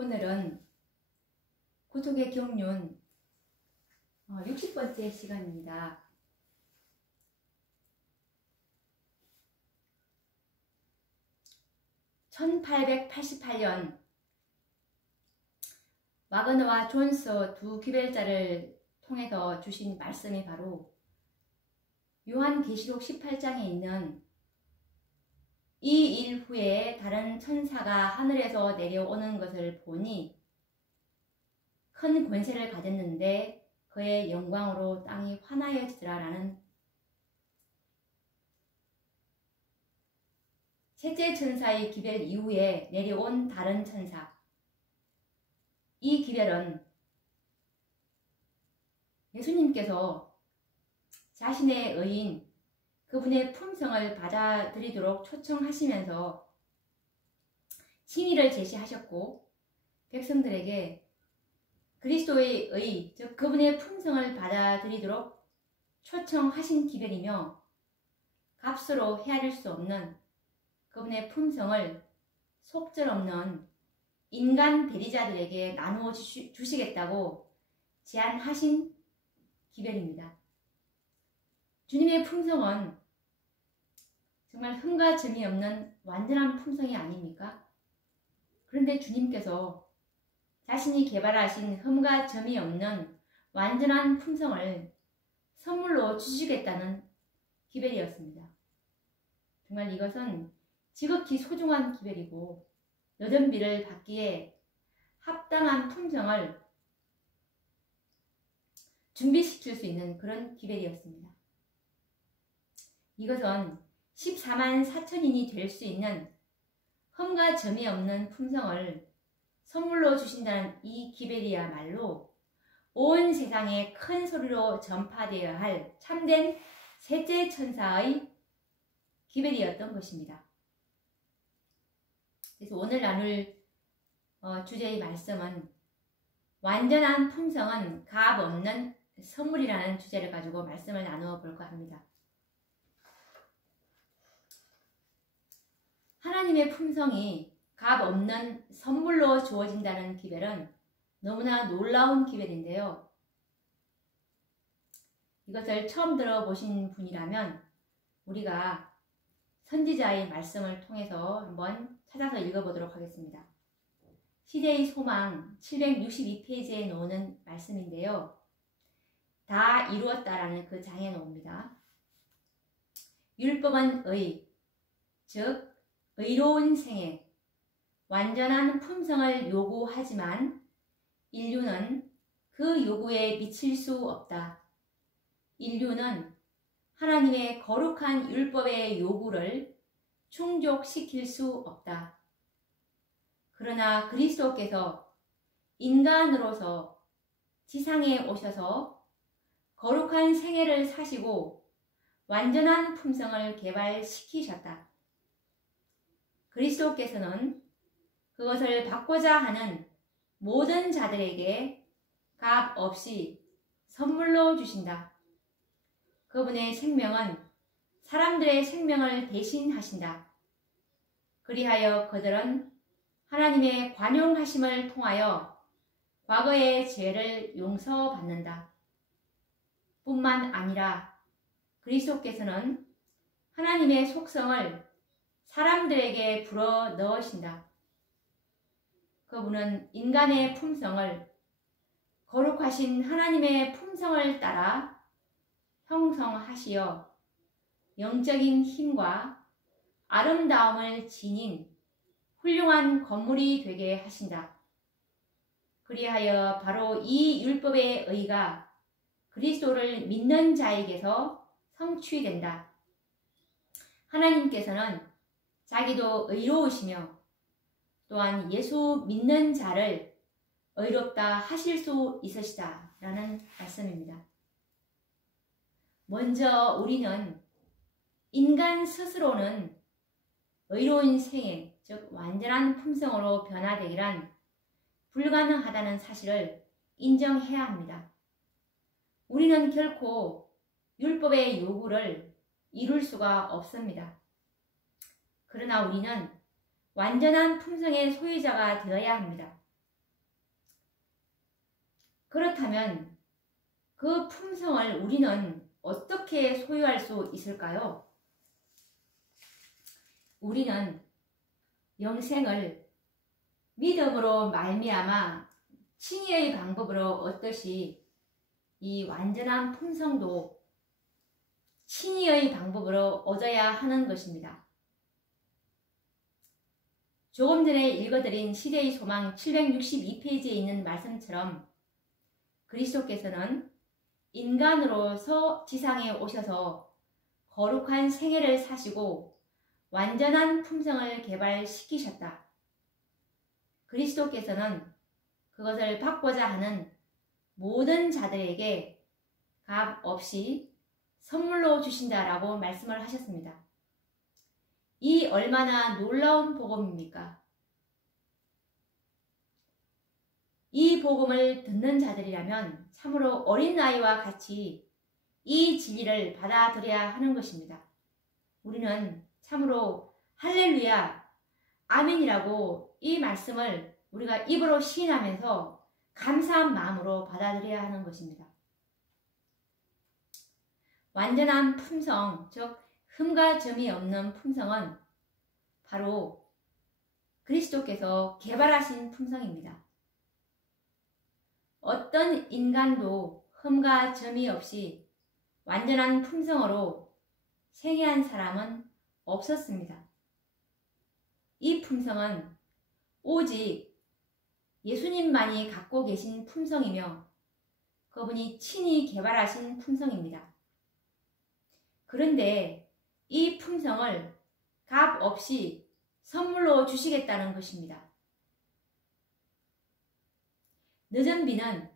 오늘은 구속의 경륜 60번째 시간입니다. (1888년) 와그너와 존스 두 기별자를 통해서 주신 말씀이 바로 요한계시록 18장에 있는 이 일 후에 다른 천사가 하늘에서 내려오는 것을 보니 큰 권세를 가졌는데 그의 영광으로 땅이 환하여지더라 라는 셋째 천사의 기별 이후에 내려온 다른 천사. 이 기별은 예수님께서 자신의 의인 그분의 품성을 받아들이도록 초청하시면서 신의를 제시하셨고 백성들에게 그리스도의 의, 즉 그분의 품성을 받아들이도록 초청하신 기별이며 값으로 헤아릴 수 없는 그분의 품성을 속절없는 인간 대리자들에게 나누어 주시겠다고 제안하신 기별입니다. 주님의 품성은 정말 흠과 점이 없는 완전한 품성이 아닙니까? 그런데 주님께서 자신이 개발하신 흠과 점이 없는 완전한 품성을 선물로 주시겠다는 기별이었습니다. 정말 이것은 지극히 소중한 기별이고 늦은 비를 받기에 합당한 품성을 준비시킬 수 있는 그런 기별이었습니다. 이것은 14만 4천인이 될 수 있는 흠과 점이 없는 품성을 선물로 주신다는 이 기별이야말로 온 세상에 큰 소리로 전파되어야 할 참된 셋째 천사의 기별이었던 것입니다. 그래서 오늘 나눌 주제의 말씀은 완전한 품성은 값 없는 선물이라는 주제를 가지고 말씀을 나누어 볼까 합니다. 하나님의 품성이 값 없는 선물로 주어진다는 기별은 너무나 놀라운 기별인데요. 이것을 처음 들어보신 분이라면 우리가 선지자의 말씀을 통해서 한번 찾아서 읽어보도록 하겠습니다. 시대의 소망 762페이지에 놓는 말씀인데요. 다 이루었다라는 그 장에 놓습니다. 율법은 의, 즉 의로운 생애, 완전한 품성을 요구하지만 인류는 그 요구에 미칠 수 없다. 인류는 하나님의 거룩한 율법의 요구를 충족시킬 수 없다. 그러나 그리스도께서 인간으로서 지상에 오셔서 거룩한 생애를 사시고 완전한 품성을 개발시키셨다. 그리스도께서는 그것을 받고자 하는 모든 자들에게 값 없이 선물로 주신다. 그분의 생명은 사람들의 생명을 대신하신다. 그리하여 그들은 하나님의 관용하심을 통하여 과거의 죄를 용서받는다. 뿐만 아니라 그리스도께서는 하나님의 속성을 사람들에게 불어 넣으신다. 그분은 인간의 품성을 거룩하신 하나님의 품성을 따라 형성하시어 영적인 힘과 아름다움을 지닌 훌륭한 건물이 되게 하신다. 그리하여 바로 이 율법의 의가 그리스도를 믿는 자에게서 성취된다. 하나님께서는 자기도 의로우시며 또한 예수 믿는 자를 의롭다 하실 수 있으시다 라는 말씀입니다. 먼저 우리는 인간 스스로는 의로운 생애, 즉 완전한 품성으로 변화되기란 불가능하다는 사실을 인정해야 합니다. 우리는 결코 율법의 요구를 이룰 수가 없습니다. 그러나 우리는 완전한 품성의 소유자가 되어야 합니다. 그렇다면 그 품성을 우리는 어떻게 소유할 수 있을까요? 우리는 영생을 믿음으로 말미암아 칭의의 방법으로 얻듯이 이 완전한 품성도 칭의의 방법으로 얻어야 하는 것입니다. 조금 전에 읽어드린 시대의 소망 762페이지에 있는 말씀처럼 그리스도께서는 인간으로서 지상에 오셔서 거룩한 생애를 사시고 완전한 품성을 개발시키셨다. 그리스도께서는 그것을 받고자 하는 모든 자들에게 값 없이 선물로 주신다라고 말씀을 하셨습니다. 이 얼마나 놀라운 복음입니까? 이 복음을 듣는 자들이라면 참으로 어린 나이와 같이 이 진리를 받아들여야 하는 것입니다. 우리는 참으로 할렐루야, 아멘이라고 이 말씀을 우리가 입으로 시인하면서 감사한 마음으로 받아들여야 하는 것입니다. 완전한 품성, 즉 흠과 점이 없는 품성은 바로 그리스도께서 개발하신 품성입니다. 어떤 인간도 흠과 점이 없이 완전한 품성으로 생애한 사람은 없었습니다. 이 품성은 오직 예수님만이 갖고 계신 품성이며 그분이 친히 개발하신 품성입니다. 그런데 이 품성을 값 없이 선물로 주시겠다는 것입니다. 늦은 비는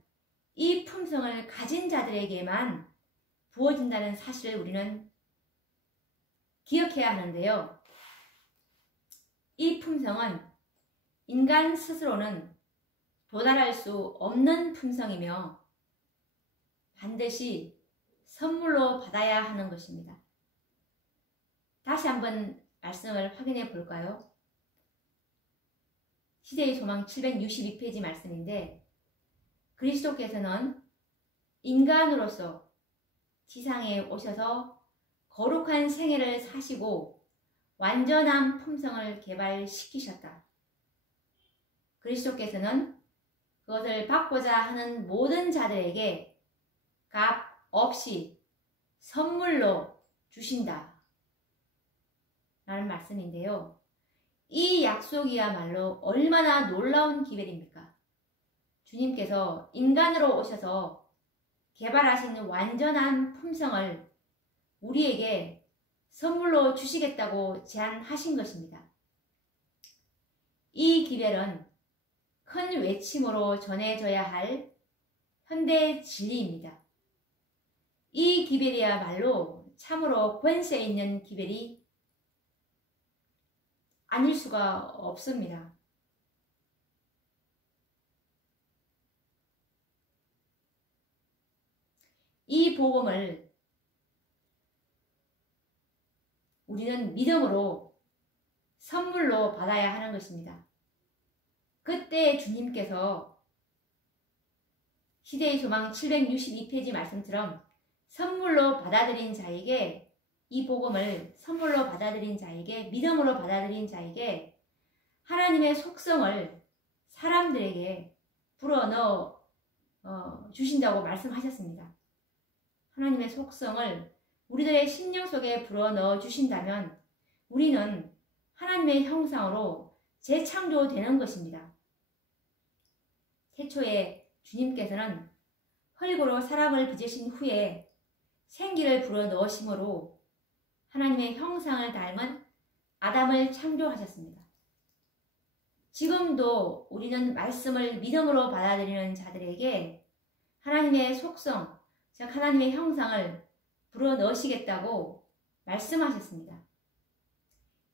이 품성을 가진 자들에게만 부어진다는 사실을 우리는 기억해야 하는데요. 이 품성은 인간 스스로는 도달할 수 없는 품성이며 반드시 선물로 받아야 하는 것입니다. 다시 한번 말씀을 확인해 볼까요? 시대의 소망 762페이지 말씀인데 그리스도께서는 인간으로서 지상에 오셔서 거룩한 생애를 사시고 완전한 품성을 개발시키셨다. 그리스도께서는 그것을 받고자 하는 모든 자들에게 값 없이 선물로 주신다 라는 말씀인데요. 이 약속이야말로 얼마나 놀라운 기별입니까? 주님께서 인간으로 오셔서 개발하신 완전한 품성을 우리에게 선물로 주시겠다고 제안하신 것입니다. 이 기별은 큰 외침으로 전해져야 할 현대 진리입니다. 이 기별이야말로 참으로 권세 있는 기별이 아닐 수가 없습니다. 이 복음을 우리는 믿음으로 선물로 받아야 하는 것입니다. 그때 주님께서 시대의 소망 762페이지 말씀처럼 선물로 받아들인 자에게 이 복음을 선물로 받아들인 자에게 믿음으로 받아들인 자에게 하나님의 속성을 사람들에게 불어넣어 주신다고 말씀하셨습니다. 하나님의 속성을 우리들의 심령 속에 불어넣어 주신다면 우리는 하나님의 형상으로 재창조되는 것입니다. 태초에 주님께서는 흙으로 사람을 빚으신 후에 생기를 불어넣으심으로 하나님의 형상을 닮은 아담을 창조하셨습니다. 지금도 우리는 말씀을 믿음으로 받아들이는 자들에게 하나님의 속성, 즉 하나님의 형상을 불어넣으시겠다고 말씀하셨습니다.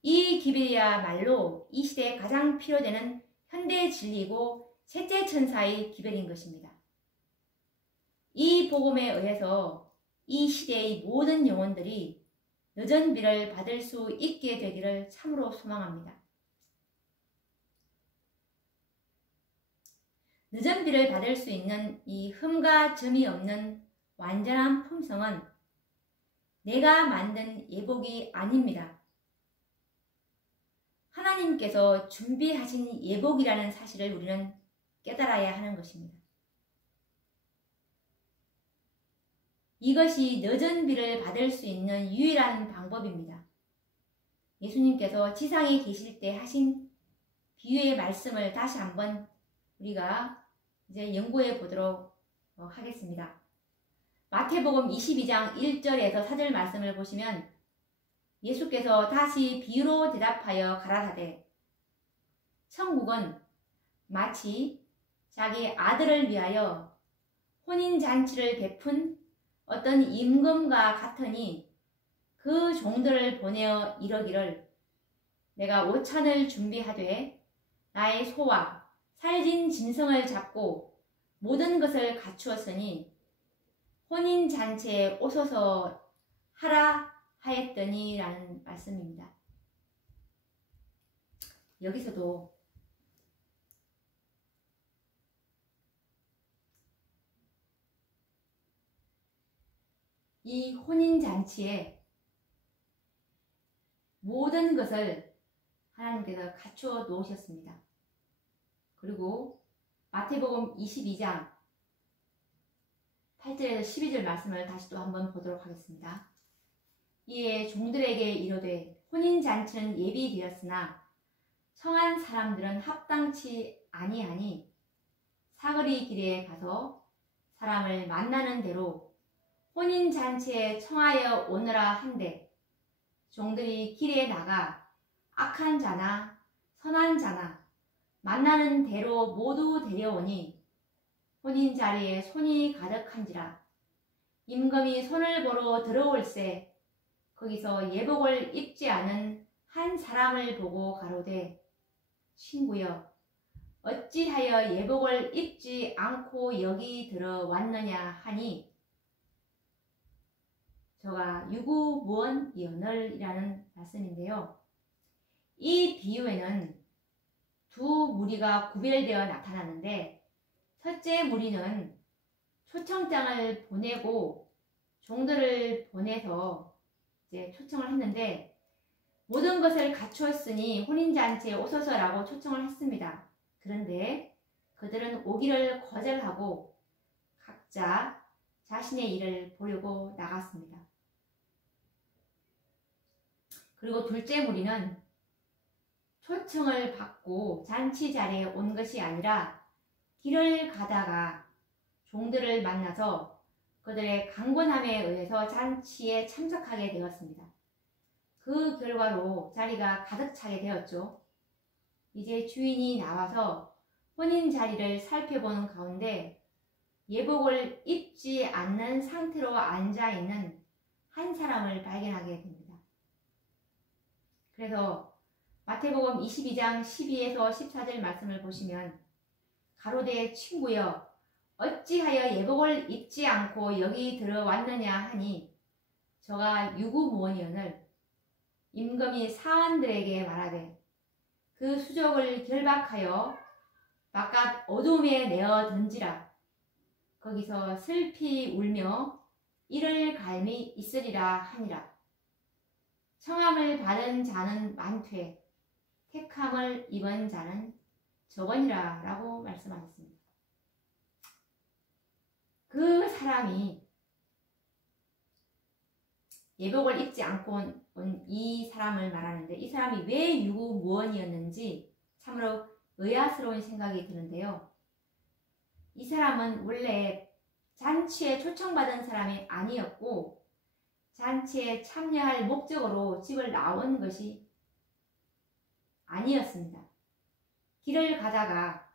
이 기별이야말로 이 시대에 가장 필요되는 현대의 진리고 셋째 천사의 기별인 것입니다. 이 복음에 의해서 이 시대의 모든 영혼들이 늦은 비를 받을 수 있게 되기를 참으로 소망합니다. 늦은 비를 받을 수 있는 이 흠과 점이 없는 완전한 품성은 내가 만든 예복이 아닙니다. 하나님께서 준비하신 예복이라는 사실을 우리는 깨달아야 하는 것입니다. 이것이 늦은 비를 받을 수 있는 유일한 방법입니다. 예수님께서 지상에 계실 때 하신 비유의 말씀을 다시 한번 우리가 이제 연구해 보도록 하겠습니다. 마태복음 22장 1절에서 4절 말씀을 보시면 예수께서 다시 비유로 대답하여 가라사대 천국은 마치 자기 아들을 위하여 혼인잔치를 베푼 어떤 임금과 같으니 그 종들을 보내어 이러기를 내가 오찬을 준비하되 나의 소와 살진 짐승을 잡고 모든 것을 갖추었으니 혼인잔치에 오소서 하라 하였더니 라는 말씀입니다. 여기서도 이 혼인잔치에 모든 것을 하나님께서 갖추어 놓으셨습니다. 그리고 마태복음 22장 8절에서 12절 말씀을 다시 또 한번 보도록 하겠습니다. 이에 종들에게 이르되 혼인잔치는 예비되었으나 청한 사람들은 합당치 아니하니 사거리 길에 가서 사람을 만나는 대로 혼인잔치에 청하여 오너라 한데 종들이 길에 나가 악한 자나 선한 자나 만나는 대로 모두 데려오니 혼인자리에 손이 가득한지라 임금이 손을 보러 들어올새 거기서 예복을 입지 않은 한 사람을 보고 가로되 친구여 어찌하여 예복을 입지 않고 여기 들어왔느냐 하니 저가 유구무원이언을이라는 말씀인데요. 이 비유에는 두 무리가 구별되어 나타나는데 첫째 무리는 초청장을 보내고 종들을 보내서 이제 초청을 했는데 모든 것을 갖추었으니 혼인잔치에 오소서라고 초청을 했습니다. 그런데 그들은 오기를 거절하고 각자 자신의 일을 보려고 나갔습니다. 그리고 둘째 무리는 초청을 받고 잔치 자리에 온 것이 아니라 길을 가다가 종들을 만나서 그들의 강권함에 의해서 잔치에 참석하게 되었습니다. 그 결과로 자리가 가득 차게 되었죠. 이제 주인이 나와서 혼인 자리를 살펴보는 가운데 예복을 입지 않는 상태로 앉아있는 한 사람을 발견하게 됩니다. 그래서 마태복음 22장 12에서 14절 말씀을 보시면 가로되 친구여 어찌하여 예복을 입지 않고 여기 들어왔느냐 하니 저가 유구무원이언을 임금이 사원들에게 말하되 그 수족을 결박하여 바깥 어둠에 내어 던지라. 거기서 슬피 울며 이를 갈미 있으리라 하니라. 청함을 받은 자는 많되 택함을 입은 자는 적으니라 라고 말씀하셨습니다. 그 사람이 예복을 입지 않고 온 이 사람을 말하는데 이 사람이 왜 유구무원이었는지 참으로 의아스러운 생각이 드는데요. 이 사람은 원래 잔치에 초청받은 사람이 아니었고 잔치에 참여할 목적으로 집을 나온 것이 아니었습니다. 길을 가다가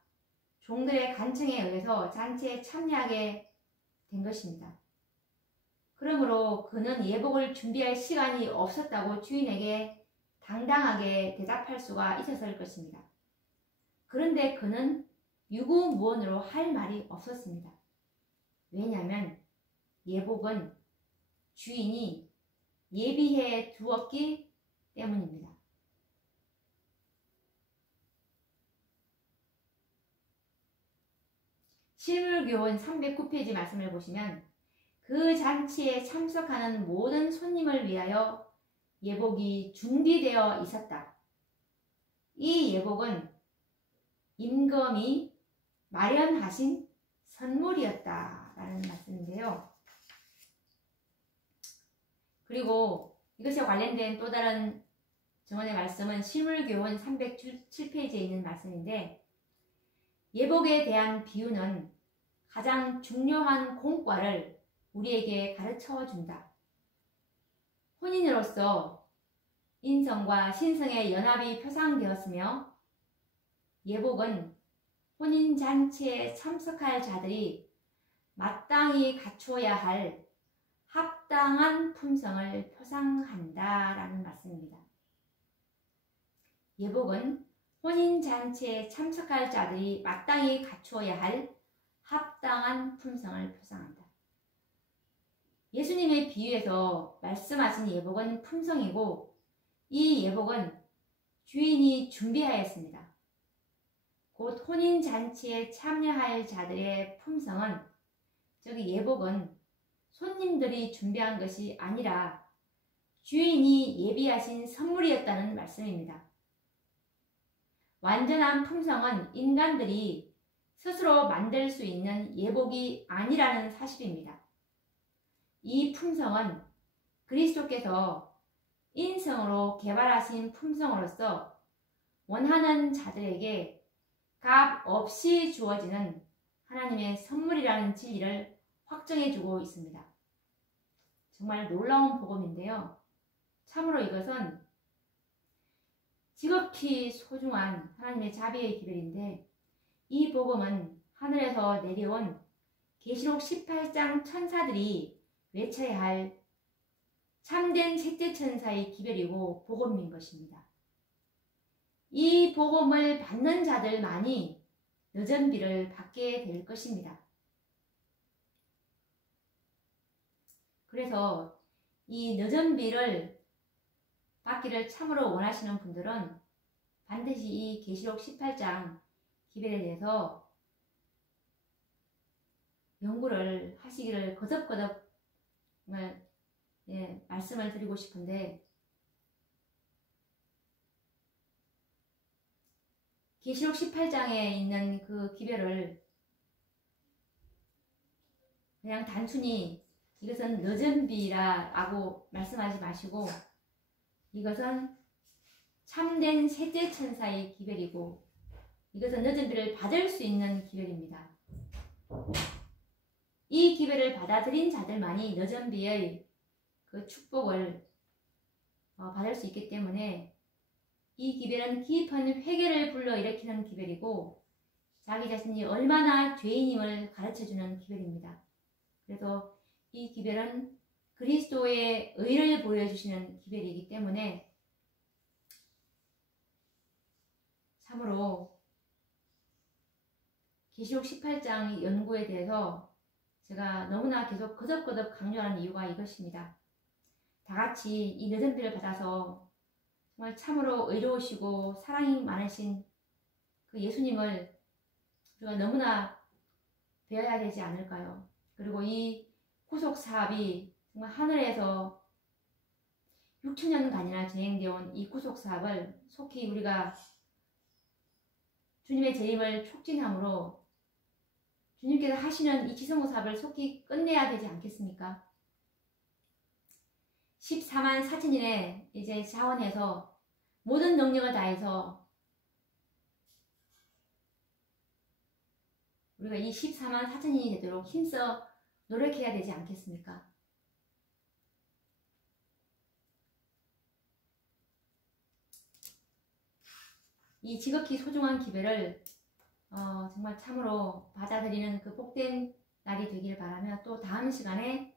종들의 간청에 의해서 잔치에 참여하게 된 것입니다. 그러므로 그는 예복을 준비할 시간이 없었다고 주인에게 당당하게 대답할 수가 있었을 것입니다. 그런데 그는 유구무원으로 할 말이 없었습니다. 왜냐하면 예복은 주인이 예비해 두었기 때문입니다. 실물교훈 309페이지 말씀을 보시면 그 잔치에 참석하는 모든 손님을 위하여 예복이 준비되어 있었다. 이 예복은 임금이 마련하신 선물이었다라는 말씀인데요. 그리고 이것에 관련된 또 다른 정언의 말씀은 실물교훈 307페이지에 있는 말씀인데, 예복에 대한 비유는 가장 중요한 공과를 우리에게 가르쳐 준다. 혼인으로서 인성과 신성의 연합이 표상되었으며, 예복은 혼인잔치에 참석할 자들이 마땅히 갖추어야 할 합당한 품성을 표상한다라는 말씀입니다. 예복은 혼인잔치에 참석할 자들이 마땅히 갖추어야 할 합당한 품성을 표상한다. 예수님의 비유에서 말씀하신 예복은 품성이고, 이 예복은 주인이 준비하였습니다. 곧 혼인잔치에 참여할 자들의 품성은, 즉 예복은 손님들이 준비한 것이 아니라 주인이 예비하신 선물이었다는 말씀입니다. 완전한 품성은 인간들이 스스로 만들 수 있는 예복이 아니라는 사실입니다. 이 품성은 그리스도께서 인성으로 개발하신 품성으로서 원하는 자들에게 값 없이 주어지는 하나님의 선물이라는 진리를 확정해주고 있습니다. 정말 놀라운 복음인데요. 참으로 이것은 지극히 소중한 하나님의 자비의 기별인데, 이 복음은 하늘에서 내려온 계시록 18장 천사들이 외쳐야 할 참된 셋째 천사의 기별이고 복음인 것입니다. 이 복음을 받는 자들만이 늦은 비를 받게 될 것입니다. 그래서 이 늦은 비를 받기를 참으로 원하시는 분들은 반드시 이 계시록 18장 기별에 대해서 연구를 하시기를 거듭거듭 정말 말씀을 드리고 싶은데, 계시록 18장에 있는 그 기별을 그냥 단순히 이것은 늦은 비라고 말씀하지 마시고, 이것은 참된 셋째 천사의 기별이고, 이것은 늦은 비를 받을 수 있는 기별입니다. 이 기별을 받아들인 자들만이 늦은 비의 그 축복을 받을 수 있기 때문에, 이 기별은 깊은 회개를 불러일으키는 기별이고, 자기 자신이 얼마나 죄인임을 가르쳐주는 기별입니다. 그래서 이 기별은 그리스도의 의를 보여주시는 기별이기 때문에 참으로 계시록 18장 연구에 대해서 제가 너무나 계속 거듭거듭 강조하는 이유가 이것입니다. 다같이 이 늦은 비를 받아서 정말 참으로 의로우시고 사랑이 많으신 그 예수님을 우리가 너무나 배워야 되지 않을까요? 그리고 이 구속사업이 정말 하늘에서 6천년간이나 진행되어 온 이 구속사업을 속히 우리가 주님의 재림을 촉진함으로 주님께서 하시는 이 지성소 사업을 속히 끝내야 되지 않겠습니까? 14만 4천인의 이제 자원에서 모든 능력을 다해서 우리가 이 14만 4천인이 되도록 힘써 노력해야 되지 않겠습니까? 이 지극히 소중한 기별을 정말 참으로 받아들이는 그 복된 날이 되길 바라며, 또 다음 시간에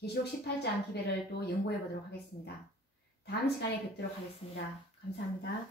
계시록 18장 기별을 또 연구해 보도록 하겠습니다. 다음 시간에 뵙도록 하겠습니다. 감사합니다.